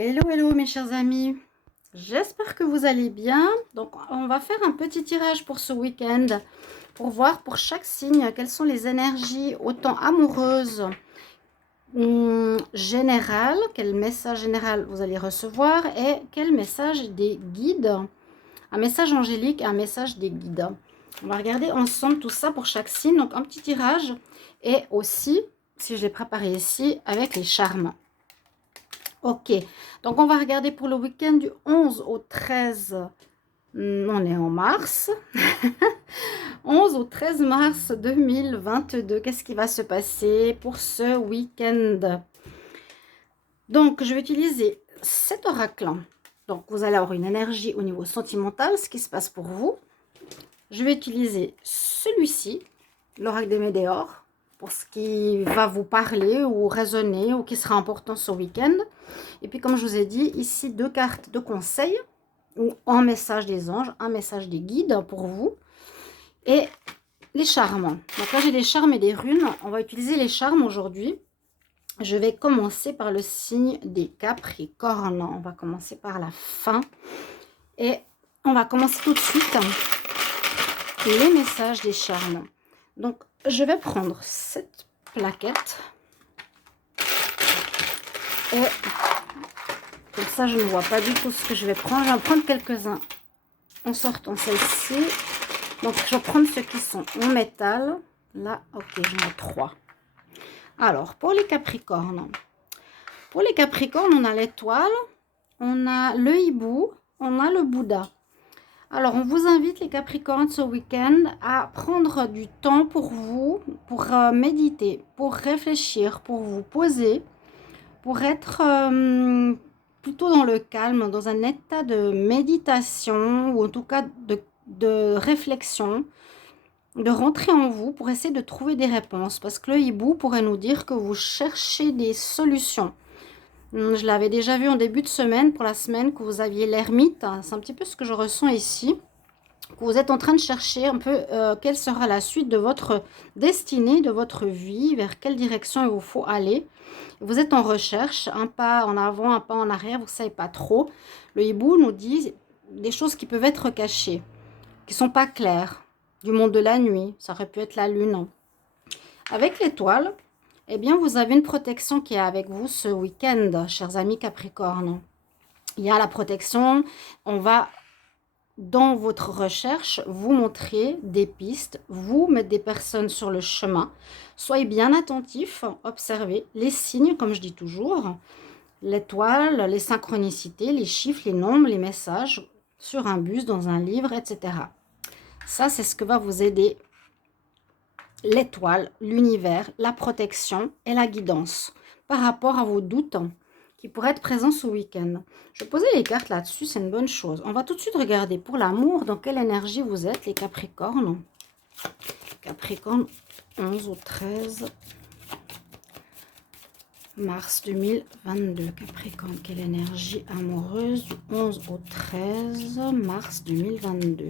Hello, hello mes chers amis. J'espère que vous allez bien. Donc, on va faire un petit tirage pour ce week-end pour voir pour chaque signe quelles sont les énergies autant amoureuses, générales, quel message général vous allez recevoir et quel message des guides, un message angélique et un message des guides. On va regarder ensemble tout ça pour chaque signe. Donc, un petit tirage et aussi, si je l'ai préparé ici, avec les charmes. Ok, donc on va regarder pour le week-end du 11 au 13. On est en mars. 11 au 13 mars 2022. Qu'est-ce qui va se passer pour ce week-end? Donc, je vais utiliser cet oracle. Donc, vous allez avoir une énergie au niveau sentimental, ce qui se passe pour vous. Je vais utiliser celui-ci, l'oracle des Médéors, pour ce qui va vous parler ou résonner ou qui sera important ce week-end. Et puis, comme je vous ai dit, ici, deux cartes de conseil ou un message des anges, un message des guides pour vous. Et les charmes. Donc là, j'ai des charmes et des runes. On va utiliser les charmes aujourd'hui. Je vais commencer par le signe des Capricornes. On va commencer par la fin. Et on va commencer tout de suite les messages des charmes. Donc, je vais prendre cette plaquette. Et comme ça, je ne vois pas du tout ce que je vais prendre. Je vais en prendre quelques-uns en sortant celle-ci. Donc, je vais prendre ceux qui sont en métal. Là, ok, j'en ai 3. Alors, pour les Capricornes. Pour les Capricornes, on a l'étoile, on a le hibou, on a le Bouddha. Alors, on vous invite, les Capricornes, ce week-end, à prendre du temps pour vous, pour méditer, pour réfléchir, pour vous poser, pour être plutôt dans le calme, dans un état de méditation, ou en tout cas de réflexion, de rentrer en vous pour essayer de trouver des réponses. Parce que le hibou pourrait nous dire que vous cherchez des solutions. Je l'avais déjà vu en début de semaine, pour la semaine que vous aviez l'ermite. C'est un petit peu ce que je ressens ici. Que vous êtes en train de chercher un peu quelle sera la suite de votre destinée, de votre vie, vers quelle direction il vous faut aller. Vous êtes en recherche, un pas en avant, un pas en arrière, vous ne savez pas trop. Le hibou nous dit des choses qui peuvent être cachées, qui ne sont pas claires, du monde de la nuit, ça aurait pu être la lune. Avec l'étoile, eh bien, vous avez une protection qui est avec vous ce week-end, chers amis Capricorne. Il y a la protection, on va, dans votre recherche, vous montrer des pistes, vous mettre des personnes sur le chemin. Soyez bien attentifs, observez les signes, comme je dis toujours, l'étoile, les synchronicités, les chiffres, les nombres, les messages, sur un bus, dans un livre, etc. Ça, c'est ce que va vous aider l'étoile, l'univers, la protection et la guidance par rapport à vos doutes qui pourraient être présents ce week-end. Je vais poser les cartes là-dessus, c'est une bonne chose. On va tout de suite regarder pour l'amour, dans quelle énergie vous êtes, les Capricornes. Capricorne, 11 au 13 mars 2022. Capricorne, quelle énergie amoureuse du 11 au 13 mars 2022.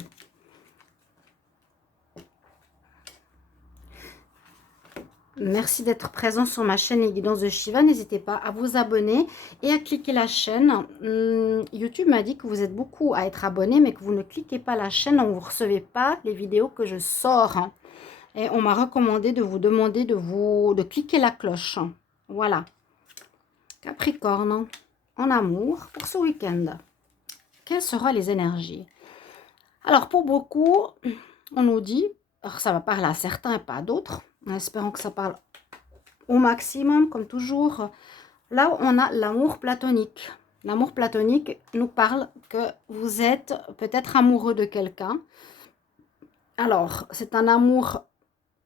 Merci d'être présent sur ma chaîne Les Guidances de Shiva. N'hésitez pas à vous abonner et à cliquer la chaîne. YouTube m'a dit que vous êtes beaucoup à être abonné, mais que vous ne cliquez pas la chaîne, donc vous ne recevez pas les vidéos que je sors. Et on m'a recommandé de vous demander de cliquer la cloche. Voilà. Capricorne, en amour pour ce week-end. Quelles seront les énergies? Alors, pour beaucoup, on nous dit, alors ça va parler à certains et pas à d'autres, en espérant que ça parle au maximum, comme toujours. Là, on a l'amour platonique. L'amour platonique nous parle que vous êtes peut-être amoureux de quelqu'un. Alors, c'est un amour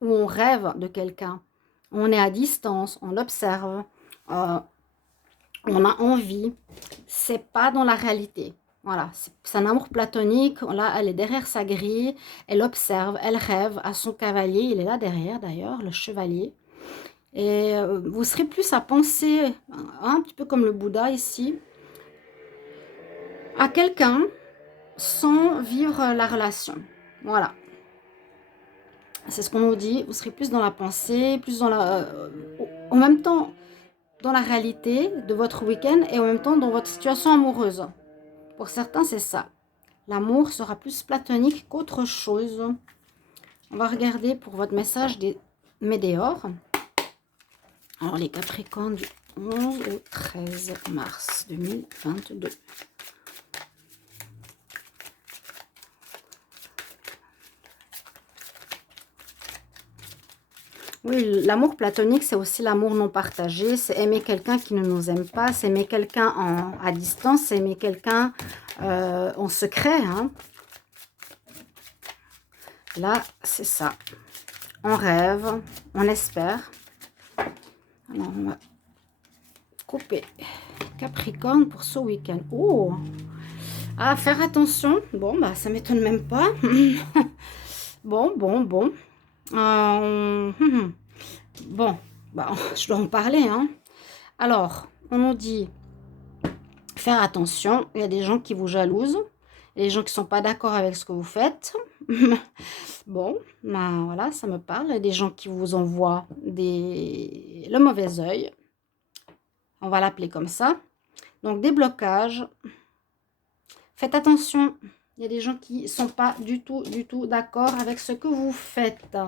où on rêve de quelqu'un. On est à distance, on observe, on a envie. C'est pas dans la réalité. Voilà, c'est un amour platonique. Là, elle est derrière sa grille, elle observe, elle rêve à son cavalier. Il est là derrière d'ailleurs, le chevalier. Et vous serez plus à penser, un petit peu comme le Bouddha ici, à quelqu'un sans vivre la relation. Voilà. C'est ce qu'on nous dit. Vous serez plus dans la pensée, plus dans la... en même temps, dans la réalité de votre week-end et en même temps dans votre situation amoureuse. Pour certains, c'est ça. L'amour sera plus platonique qu'autre chose. On va regarder pour votre message des Météores. Alors, les Capricornes du 11 au 13 mars 2022. Oui, l'amour platonique, c'est aussi l'amour non partagé. C'est aimer quelqu'un qui ne nous aime pas. C'est aimer quelqu'un à distance. C'est aimer quelqu'un en secret. Hein. Là, c'est ça. On rêve, on espère. Alors, on va couper Capricorne pour ce week-end. Oh! Ah, faire attention. Bon, bah, ça m'étonne même pas. Bon. Bon, bah, je dois en parler. Hein. Alors, on nous dit faire attention. Il y a des gens qui vous jalousent. Il y a des gens qui ne sont pas d'accord avec ce que vous faites. Bon, ben voilà, ça me parle. Il y a des gens qui vous envoient le mauvais œil. On va l'appeler comme ça. Donc, des blocages. Faites attention. Il y a des gens qui ne sont pas du tout d'accord avec ce que vous faites.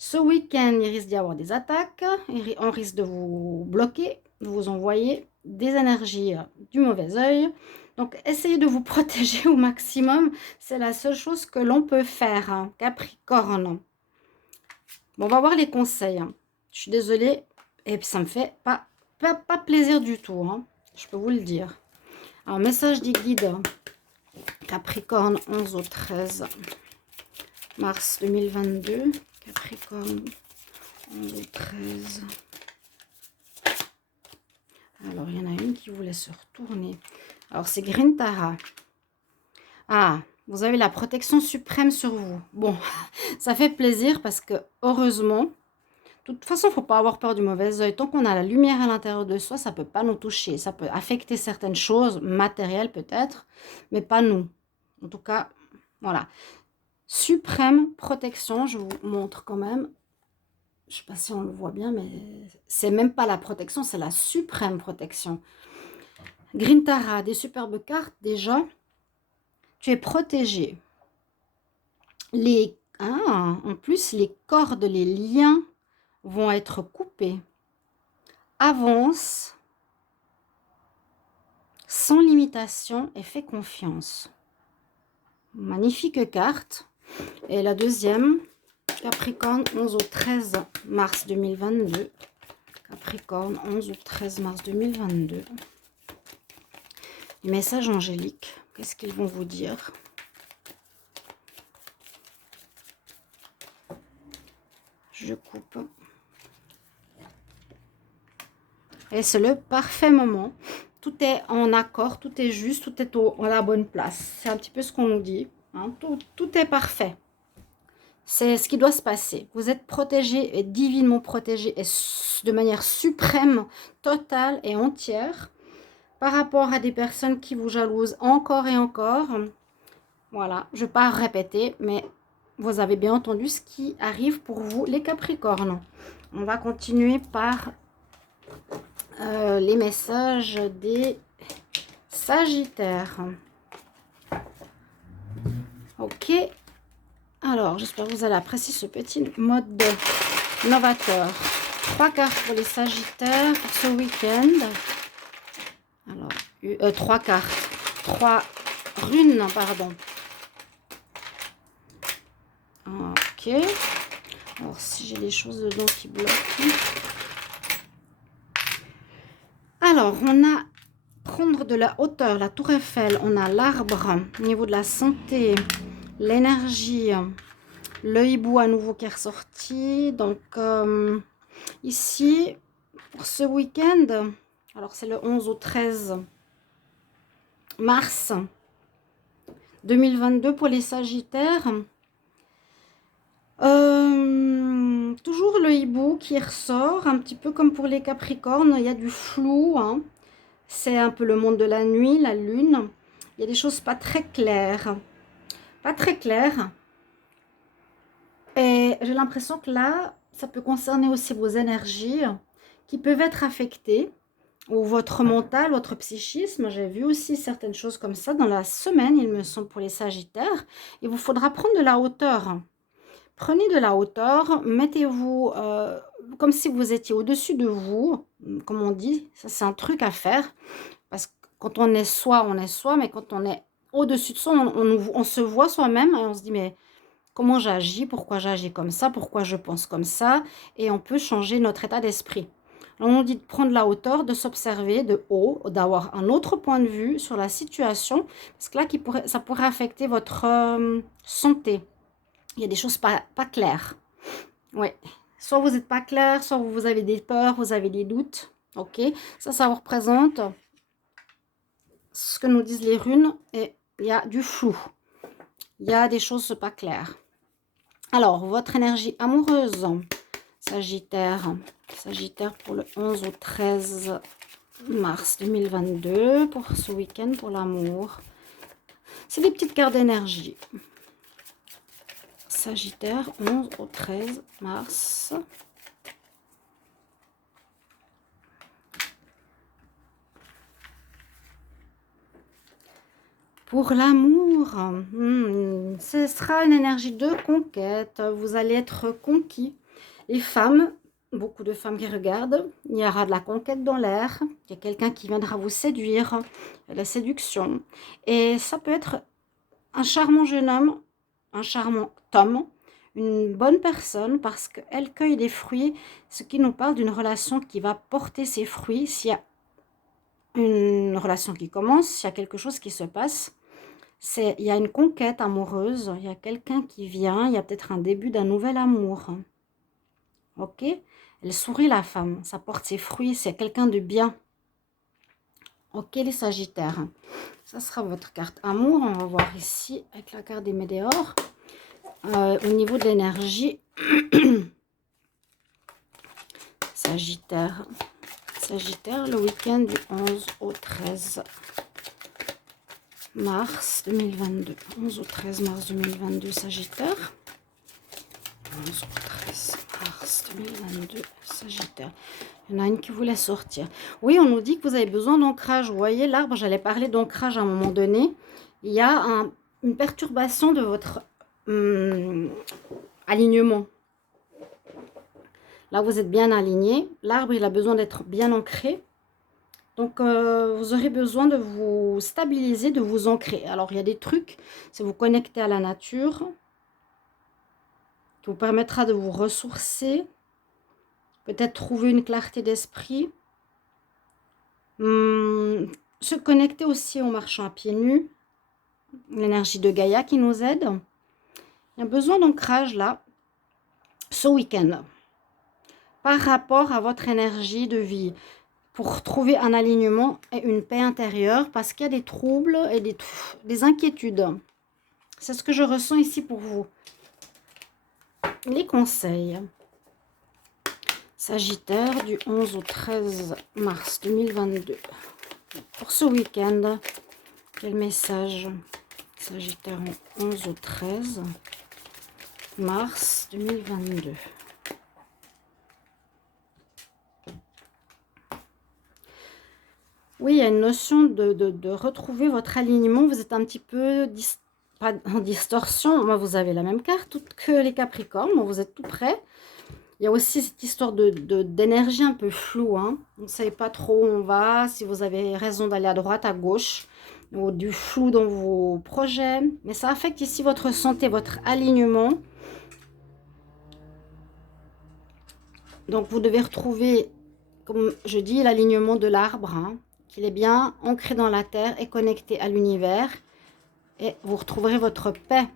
Ce week-end, il risque d'y avoir des attaques. On risque de vous bloquer, de vous envoyer des énergies du mauvais œil. Donc, essayez de vous protéger au maximum. C'est la seule chose que l'on peut faire, hein, Capricorne. Bon, on va voir les conseils. Hein. Je suis désolée. Et ça me fait pas plaisir du tout. Hein. Je peux vous le dire. Alors, message des guides. Capricorne, 11 au 13 mars 2022. Capricorne, 11 au 13. Alors, il y en a une qui voulait se retourner. Alors, c'est Grintara. Ah, vous avez la protection suprême sur vous. Bon, ça fait plaisir parce que, heureusement, de toute façon, il ne faut pas avoir peur du mauvais œil. Tant qu'on a la lumière à l'intérieur de soi, ça ne peut pas nous toucher. Ça peut affecter certaines choses, matérielles peut-être, mais pas nous. En tout cas, voilà. Suprême protection, je vous montre quand même. Je ne sais pas si on le voit bien, mais c'est même pas la protection, c'est la suprême protection. Grintara, des superbes cartes déjà. Tu es protégé. En plus, les cordes, les liens vont être coupés. Avance sans limitation et fais confiance. Magnifique carte. Et la deuxième, Capricorne, 11 au 13 mars 2022. Capricorne, 11 au 13 mars 2022. Les messages angéliques, qu'est-ce qu'ils vont vous dire? Je coupe. Et c'est le parfait moment. Tout est en accord, tout est juste, tout est à la bonne place. C'est un petit peu ce qu'on nous dit. Hein. Tout est parfait. C'est ce qui doit se passer. Vous êtes protégé et divinement protégé et de manière suprême, totale et entière par rapport à des personnes qui vous jalousent encore et encore. Voilà, je ne vais pas répéter, mais vous avez bien entendu ce qui arrive pour vous, les Capricornes. On va continuer par les messages des Sagittaires. Ok. Alors, j'espère que vous allez apprécier ce petit mode novateur. 3 cartes pour les Sagittaires pour ce week-end. Alors, 3 cartes. 3 runes, pardon. Ok. Alors, si j'ai des choses dedans qui bloquent. Alors, on a prendre de la hauteur, la tour Eiffel. On a l'arbre au niveau de la santé, l'énergie. Le hibou à nouveau qui est ressorti. Donc, ici, pour ce week-end, alors c'est le 11 au 13 mars 2022 pour les Sagittaires. Toujours le hibou qui ressort, un petit peu comme pour les Capricornes. Il y a du flou. Hein. C'est un peu le monde de la nuit, la lune. Il y a des choses pas très claires. Pas très claires. Et j'ai l'impression que là, ça peut concerner aussi vos énergies qui peuvent être affectées. ou votre mental, votre psychisme. J'ai vu aussi certaines choses comme ça dans la semaine, il me semble, pour les Sagittaires. Il vous faudra prendre de la hauteur. Prenez de la hauteur, mettez-vous comme si vous étiez au-dessus de vous, comme on dit. Ça, c'est un truc à faire. Parce que quand on est soi, mais quand on est au-dessus de soi, on se voit soi-même et on se dit, mais comment j'agis, pourquoi j'agis comme ça, pourquoi je pense comme ça, et on peut changer notre état d'esprit. On nous dit de prendre la hauteur, de s'observer de haut, d'avoir un autre point de vue sur la situation, parce que là, ça pourrait affecter votre santé. Il y a des choses pas claires. Ouais. Soit vous n'êtes pas clair, soit vous avez des peurs, vous avez des doutes. Ok. Ça vous représente ce que nous disent les runes, et il y a du flou. Il y a des choses pas claires. Alors, votre énergie amoureuse, Sagittaire. Sagittaire pour le 11 au 13 mars 2022, pour ce week-end, pour l'amour. C'est des petites cartes d'énergie. Sagittaire, 11 au 13 mars. Pour l'amour, ce sera une énergie de conquête. Vous allez être conquis. Les femmes, beaucoup de femmes qui regardent, il y aura de la conquête dans l'air. Il y a quelqu'un qui viendra vous séduire, la séduction. Et ça peut être un charmant jeune homme, un charmant homme, une bonne personne, parce qu'elle cueille des fruits, ce qui nous parle d'une relation qui va porter ses fruits. S'il y a une relation qui commence, s'il y a quelque chose qui se passe, il y a une conquête amoureuse, il y a quelqu'un qui vient, il y a peut-être un début d'un nouvel amour. Ok? Elle sourit, la femme, ça porte ses fruits, c'est quelqu'un de bien. Ok, les Sagittaires. Ça sera votre carte amour. On va voir ici avec la carte des météores. Au niveau de l'énergie, Sagittaire. Sagittaire, le week-end du 11 au 13 mars 2022. 11 au 13 mars 2022, Sagittaire. 11 au 13 mars 2022, Sagittaire. Il y en a une qui voulait sortir. Oui, on nous dit que vous avez besoin d'ancrage. Vous voyez, l'arbre, j'allais parler d'ancrage à un moment donné. Il y a une perturbation de votre alignement. Là, vous êtes bien aligné. L'arbre, il a besoin d'être bien ancré. Donc, vous aurez besoin de vous stabiliser, de vous ancrer. Alors, il y a des trucs, c'est vous connecter à la nature, qui vous permettra de vous ressourcer, peut-être trouver une clarté d'esprit, se connecter aussi en marchant à pieds nus, l'énergie de Gaïa qui nous aide. Il y a besoin d'ancrage là, ce week-end, par rapport à votre énergie de vie, pour trouver un alignement et une paix intérieure, parce qu'il y a des troubles et des inquiétudes. C'est ce que je ressens ici pour vous. Les conseils. Sagittaire du 11 au 13 mars 2022. Pour ce week-end, quel message? Sagittaire 11 au 13 mars 2022. Oui, il y a une notion de retrouver votre alignement. Vous êtes un petit peu pas en distorsion. Moi, vous avez la même carte que les Capricornes. Vous êtes tout près. Il y a aussi cette histoire d'énergie un peu floue. Hein. On ne sait pas trop où on va, si vous avez raison d'aller à droite, à gauche, ou du flou dans vos projets. Mais ça affecte ici votre santé, votre alignement. Donc, vous devez retrouver, comme je dis, l'alignement de l'arbre, hein, qu'il est bien ancré dans la terre et connecté à l'univers. Et vous retrouverez votre paix.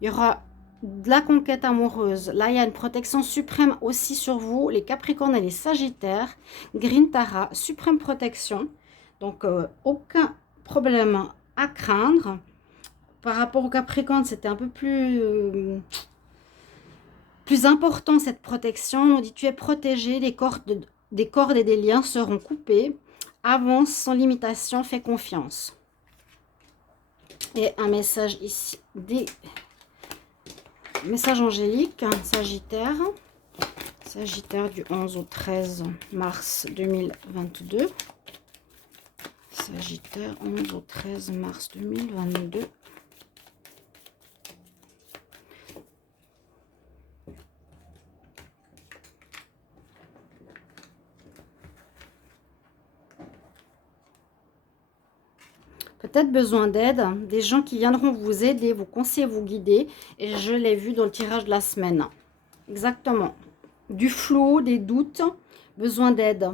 Il y aura de la conquête amoureuse. Là, il y a une protection suprême aussi sur vous, les Capricornes et les Sagittaires. Green Tara, suprême protection. Donc, aucun problème à craindre. Par rapport aux Capricornes, c'était un peu plus important cette protection. On dit, tu es protégé, des cordes et des liens seront coupés. Avance sans limitation, fais confiance. Et un message ici, message angélique, Sagittaire. Sagittaire du 11 au 13 mars 2022. Sagittaire, 11 au 13 mars 2022. Peut-être besoin d'aide, des gens qui viendront vous aider, vous conseiller, vous guider. Et je l'ai vu dans le tirage de la semaine. Exactement. Du flou, des doutes, besoin d'aide.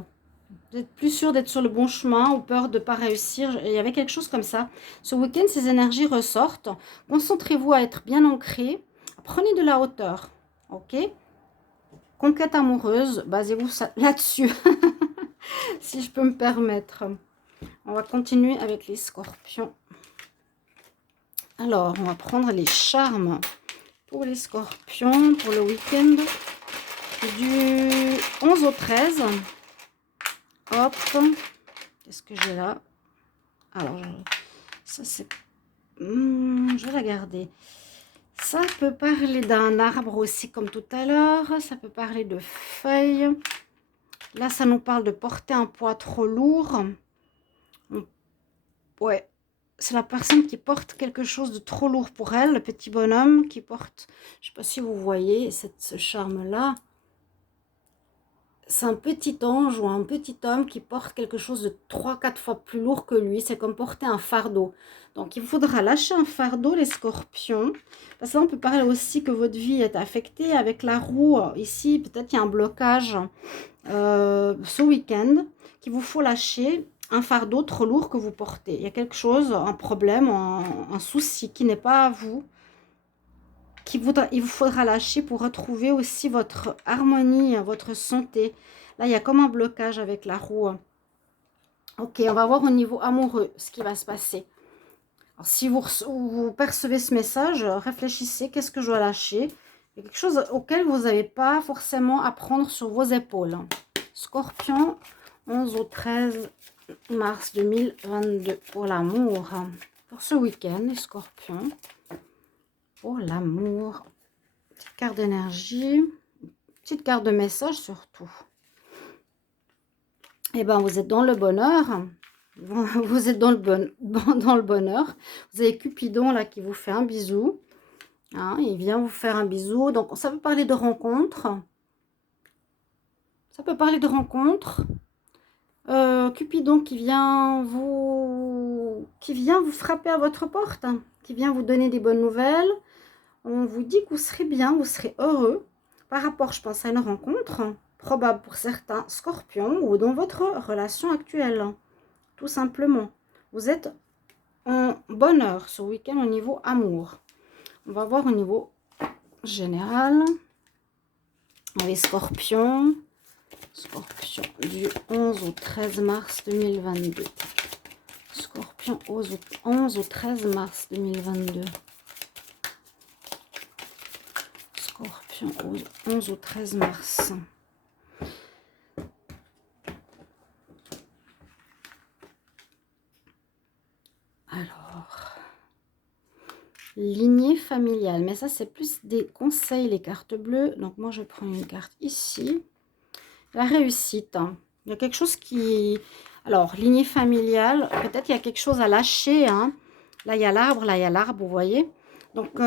Vous êtes plus sûr d'être sur le bon chemin ou peur de ne pas réussir. Il y avait quelque chose comme ça. Ce week-end, ces énergies ressortent. Concentrez-vous à être bien ancré. Prenez de la hauteur. Ok? Conquête amoureuse, basez-vous là-dessus. Si je peux me permettre. On va continuer avec les scorpions. Alors, on va prendre les charmes pour les scorpions pour le week-end du 11 au 13. Hop, qu'est-ce que j'ai là? Alors, ça c'est... je vais la garder. Ça peut parler d'un arbre aussi comme tout à l'heure. Ça peut parler de feuilles. Là, ça nous parle de porter un poids trop lourd. Ouais, c'est la personne qui porte quelque chose de trop lourd pour elle, le petit bonhomme qui porte, je ne sais pas si vous voyez ce charme-là. C'est un petit ange ou un petit homme qui porte quelque chose de 3-4 fois plus lourd que lui. C'est comme porter un fardeau. Donc, il faudra lâcher un fardeau, les scorpions. Parce que là, on peut parler aussi que votre vie est affectée avec la roue. Ici, peut-être qu'il y a un blocage ce week-end qu'il vous faut lâcher. Un fardeau trop lourd que vous portez. Il y a quelque chose, un problème, un souci qui n'est pas à vous, il vous faudra lâcher pour retrouver aussi votre harmonie, votre santé. Là, il y a comme un blocage avec la roue. Ok, on va voir au niveau amoureux ce qui va se passer. Alors, si vous percevez ce message, réfléchissez, qu'est-ce que je dois lâcher? Il y a quelque chose auquel vous n'avez pas forcément à prendre sur vos épaules. Scorpion, 11 au 13 mars 2022 pour l'amour. Pour ce week-end, les scorpions. Pour l'amour. Petite carte d'énergie. Petite carte de message surtout. Eh bien, vous êtes dans le bonheur. Vous êtes dans le bonheur. Vous avez Cupidon là qui vous fait un bisou. Hein, il vient vous faire un bisou. Donc, ça peut parler de rencontre. Ça peut parler de rencontre. Cupidon qui vient vous frapper à votre porte, hein, qui vient vous donner des bonnes nouvelles. On vous dit que vous serez bien, vous serez heureux par rapport, je pense, à une rencontre probable pour certains scorpions ou dans votre relation actuelle. Tout simplement, vous êtes en bonheur ce week-end au niveau amour. On va voir au niveau général. Les scorpions. Scorpion du 11 au 13 mars 2022. Scorpion 11 au 13 mars 2022. Scorpion 11 au 13 mars. Alors, lignée familiale. Mais ça, c'est plus des conseils, les cartes bleues. Donc, moi, je prends une carte ici. La réussite. Il y a quelque chose qui... Alors, lignée familiale, peut-être il y a quelque chose à lâcher. Hein. Là, il y a l'arbre, vous voyez. Donc,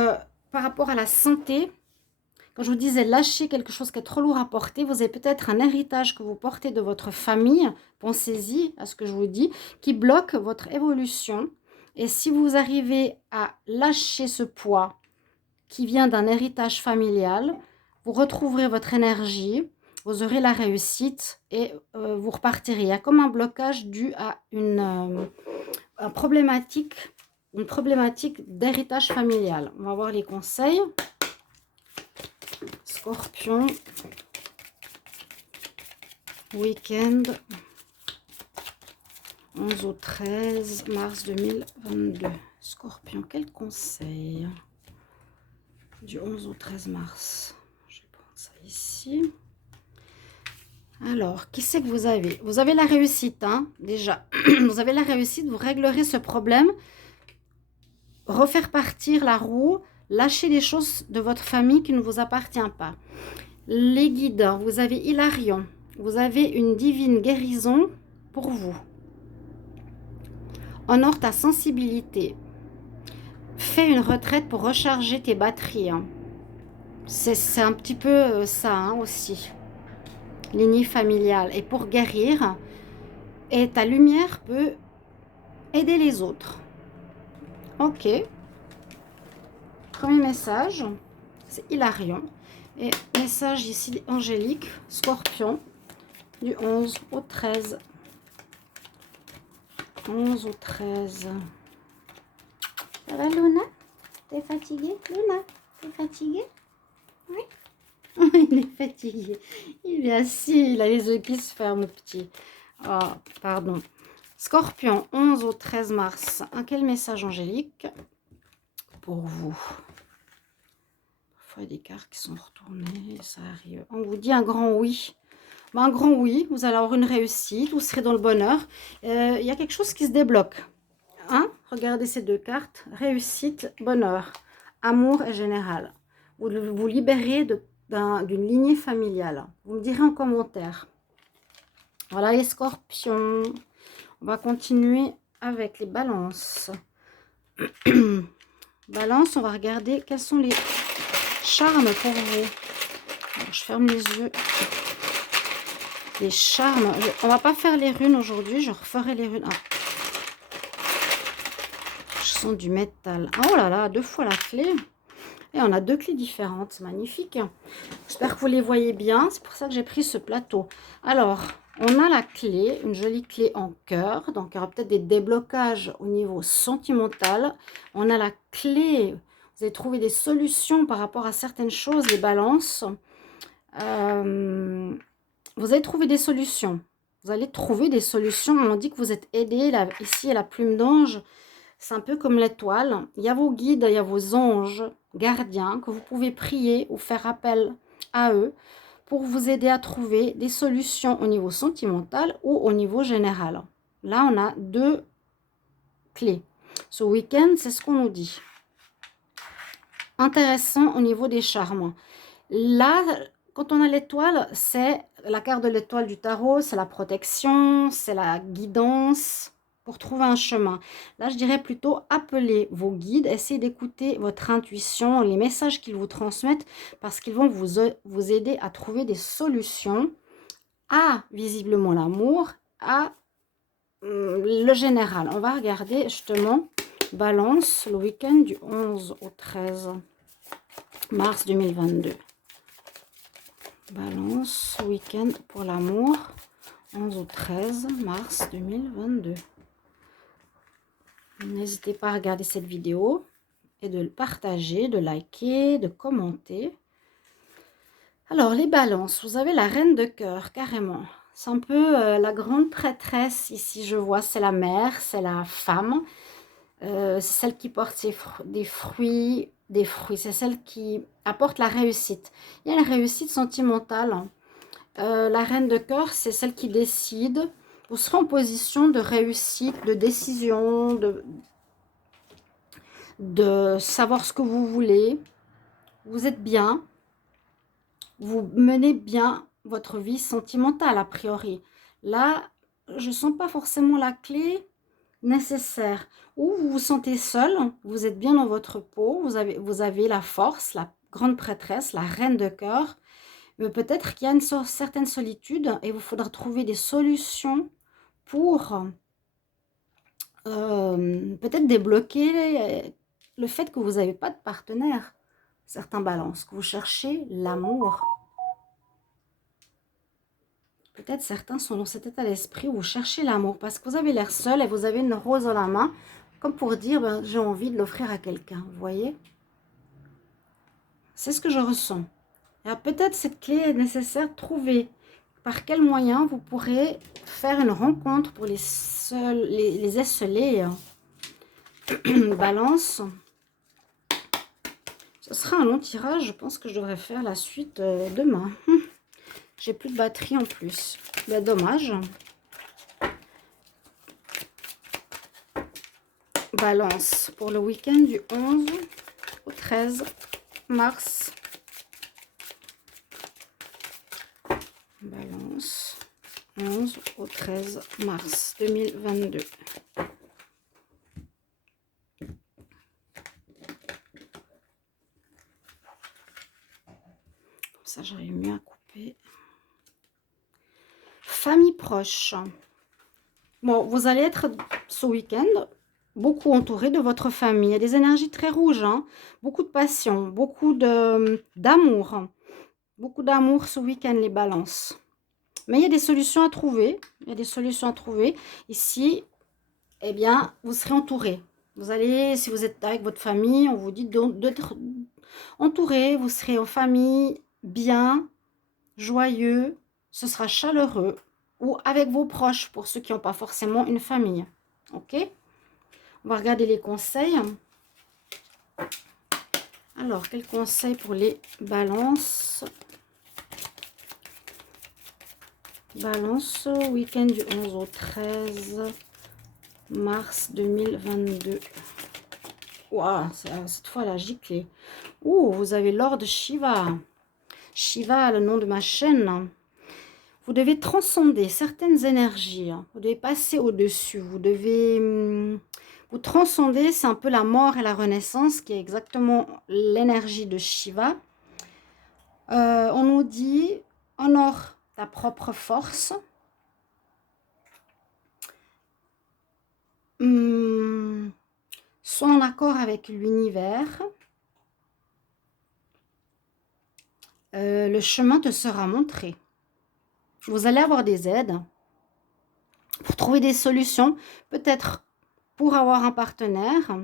par rapport à la santé, quand je vous disais lâcher quelque chose qui est trop lourd à porter, vous avez peut-être un héritage que vous portez de votre famille, pensez-y à ce que je vous dis, qui bloque votre évolution. Et si vous arrivez à lâcher ce poids qui vient d'un héritage familial, vous retrouverez votre énergie, vous aurez la réussite et vous repartirez. Il y a comme un blocage dû à une problématique d'héritage familial. On va voir les conseils. Scorpion, week-end, 11 au 13 mars 2022. Scorpion, quel conseil du 11 au 13 mars? Je vais prendre ça ici. Alors, qui c'est que vous avez? Vous avez la réussite, hein, déjà. Vous avez la réussite, vous réglerez ce problème. Refaire partir la roue, lâcher les choses de votre famille qui ne vous appartient pas. Les guides, vous avez Hilarion. Vous avez une divine guérison pour vous. Honore ta sensibilité. Fais une retraite pour recharger tes batteries. Hein. C'est un petit peu ça hein, aussi. Lignée familiale. Et pour guérir, et ta lumière peut aider les autres. Ok. Premier message, c'est Hilarion. Et message ici, Angélique, Scorpion, du 11 au 13. 11 au 13. Ça va, Luna? T'es fatiguée? Luna, t'es fatiguée? Oui. Il est fatigué. Il est assis, il a les yeux qui se ferment, le petit. Oh, pardon. Scorpion, 11 au 13 mars. Quel message, Angélique, pour vous? Parfois, il y a des cartes qui sont retournées, ça arrive. On vous dit un grand oui. Un grand oui, vous allez avoir une réussite, vous serez dans le bonheur. Il y a quelque chose qui se débloque. Hein? Regardez ces deux cartes. Réussite, bonheur, amour et général. Vous vous libérez d'une lignée familiale. Vous me direz en commentaire. Voilà les scorpions. On va continuer avec les balances. Balance, on va regarder quels sont les charmes pour vous. Alors, je ferme les yeux. Les charmes. On va pas faire les runes aujourd'hui. Je referai les runes. Ah. Je sens du métal. Oh là là, 2 fois la clé. Et on a 2 clés différentes. C'est magnifique. J'espère que vous les voyez bien. C'est pour ça que j'ai pris ce plateau. Alors, on a la clé. Une jolie clé en cœur. Donc, il y aura peut-être des déblocages au niveau sentimental. On a la clé. Vous allez trouver des solutions par rapport à certaines choses. Les balances. Vous allez trouver des solutions. Vous allez trouver des solutions. On dit que vous êtes aidé. Là, ici, il y a la plume d'ange. C'est un peu comme l'étoile. Il y a vos guides, il y a vos anges gardiens que vous pouvez prier ou faire appel à eux pour vous aider à trouver des solutions au niveau sentimental ou au niveau général. Là, on a 2 clés. Ce week-end, c'est ce qu'on nous dit. Intéressant au niveau des charmes. Là, quand on a l'étoile, c'est la carte de l'étoile du tarot, c'est la protection, c'est la guidance pour trouver un chemin. Là, je dirais plutôt appeler vos guides, essayez d'écouter votre intuition, les messages qu'ils vous transmettent, parce qu'ils vont vous aider à trouver des solutions à, visiblement, l'amour, à le général. On va regarder justement Balance, le week-end du 11 au 13 mars 2022. Balance, week-end pour l'amour, 11 au 13 mars 2022. N'hésitez pas à regarder cette vidéo et de le partager, de liker, de commenter. Alors, les balances, vous avez la reine de cœur, carrément. C'est un peu la grande prêtresse, ici je vois, c'est la mère, c'est la femme. C'est celle qui porte des fruits, c'est celle qui apporte la réussite. Il y a la réussite sentimentale. La reine de cœur, c'est celle qui décide. Vous serez en position de réussite, de décision, de savoir ce que vous voulez. Vous êtes bien. Vous menez bien votre vie sentimentale, a priori. Là, je ne sens pas forcément la clé nécessaire. Ou vous vous sentez seul, vous êtes bien dans votre peau, vous avez la force, la grande prêtresse, la reine de cœur. Mais peut-être qu'il y a une certaine solitude et il vous faudra trouver des solutions pour peut-être débloquer le fait que vous n'avez pas de partenaire. Certains balances, que vous cherchez l'amour. Peut-être certains sont dans cet état d'esprit où vous cherchez l'amour parce que vous avez l'air seul et vous avez une rose dans la main, comme pour dire ben, j'ai envie de l'offrir à quelqu'un. Vous voyez? C'est ce que je ressens. Peut-être cette clé est nécessaire de trouver par quel moyen vous pourrez faire une rencontre pour les esselés. Balance. Ce sera un long tirage. Je pense que je devrais faire la suite demain. J'ai plus de batterie en plus. Ben, dommage. Balance pour le week-end du 11 au 13 mars. Balance, 11 au 13 mars 2022. ça, j'arrive mieux à couper. Famille proche. Bon, vous allez être ce week-end beaucoup entouré de votre famille. Il y a des énergies très rouges, hein. Beaucoup de passion, beaucoup d'amour. Beaucoup d'amour ce week-end, les balances. Mais il y a des solutions à trouver. Il y a des solutions à trouver. Ici, eh bien, vous serez entouré. Vous allez, si vous êtes avec votre famille, on vous dit d'être entouré. Vous serez en famille, bien, joyeux. Ce sera chaleureux. Ou avec vos proches, pour ceux qui n'ont pas forcément une famille. Ok? On va regarder les conseils. Alors, quels conseils pour les balances? Balance, week-end du 11 au 13 mars 2022. Waouh, cette fois la giclée. Ouh, vous avez Lord Shiva. Shiva, le nom de ma chaîne. Vous devez transcender certaines énergies. Vous devez passer au-dessus. Vous devez vous transcender. C'est un peu la mort et la renaissance qui est exactement l'énergie de Shiva. On nous dit, honore ta propre force. Sois en accord avec l'univers. Le chemin te sera montré. Vous allez avoir des aides pour trouver des solutions, peut-être pour avoir un partenaire.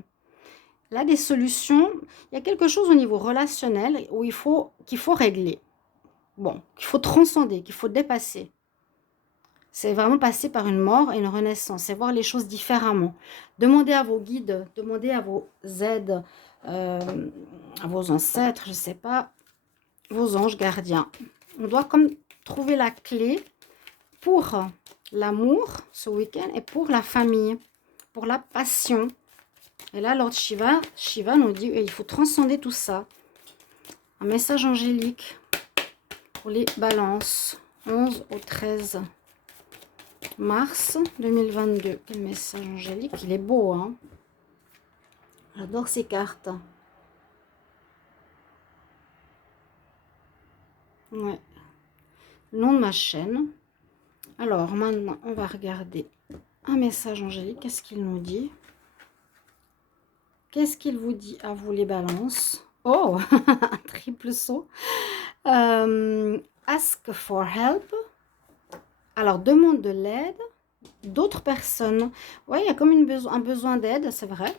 Là, des solutions, il y a quelque chose au niveau relationnel où qu'il faut régler. Bon, qu'il faut transcender, qu'il faut dépasser. C'est vraiment passer par une mort et une renaissance. C'est voir les choses différemment. Demandez à vos guides, demandez à vos aides, à vos ancêtres, je ne sais pas, vos anges gardiens. On doit comme trouver la clé pour l'amour ce week-end et pour la famille, pour la passion. Et là, Lord Shiva nous dit il faut transcender tout ça. Un message angélique pour les balances. 11 au 13 mars 2022. Quel message angélique. Il est beau, hein. J'adore ces cartes. Ouais. Le nom de ma chaîne. Alors, maintenant, on va regarder un message angélique. Qu'est-ce qu'il nous dit? Qu'est-ce qu'il vous dit à vous, les balances? Oh, un triple saut. Ask for help. Alors, demande de l'aide d'autres personnes. Oui, il y a comme un besoin d'aide, c'est vrai.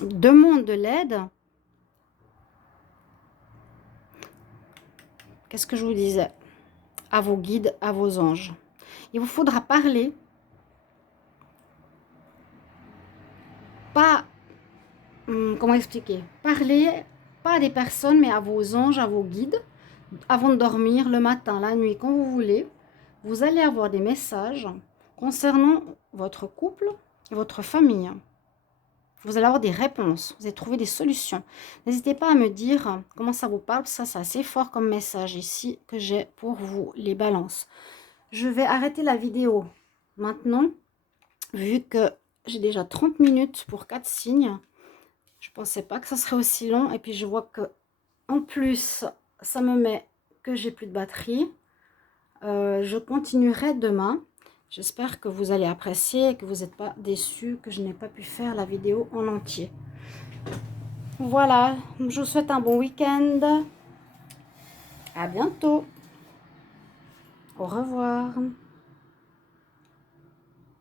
Demande de l'aide. Qu'est-ce que je vous disais? À vos guides, à vos anges. Il vous faudra parler. Pas, comment expliquer? Parler, pas à des personnes, mais à vos anges, à vos guides. Avant de dormir, le matin, la nuit, quand vous voulez. Vous allez avoir des messages concernant votre couple et votre famille. Vous allez avoir des réponses, vous allez trouver des solutions. N'hésitez pas à me dire comment ça vous parle. Ça, c'est assez fort comme message ici que j'ai pour vous, les balances. Je vais arrêter la vidéo maintenant, vu que j'ai déjà 30 minutes pour 4 signes. Je ne pensais pas que ça serait aussi long. Et puis, je vois que en plus, ça me met que j'ai plus de batterie. Je continuerai demain. J'espère que vous allez apprécier et que vous n'êtes pas déçus que je n'ai pas pu faire la vidéo en entier. Voilà, je vous souhaite un bon week-end. À bientôt. Au revoir.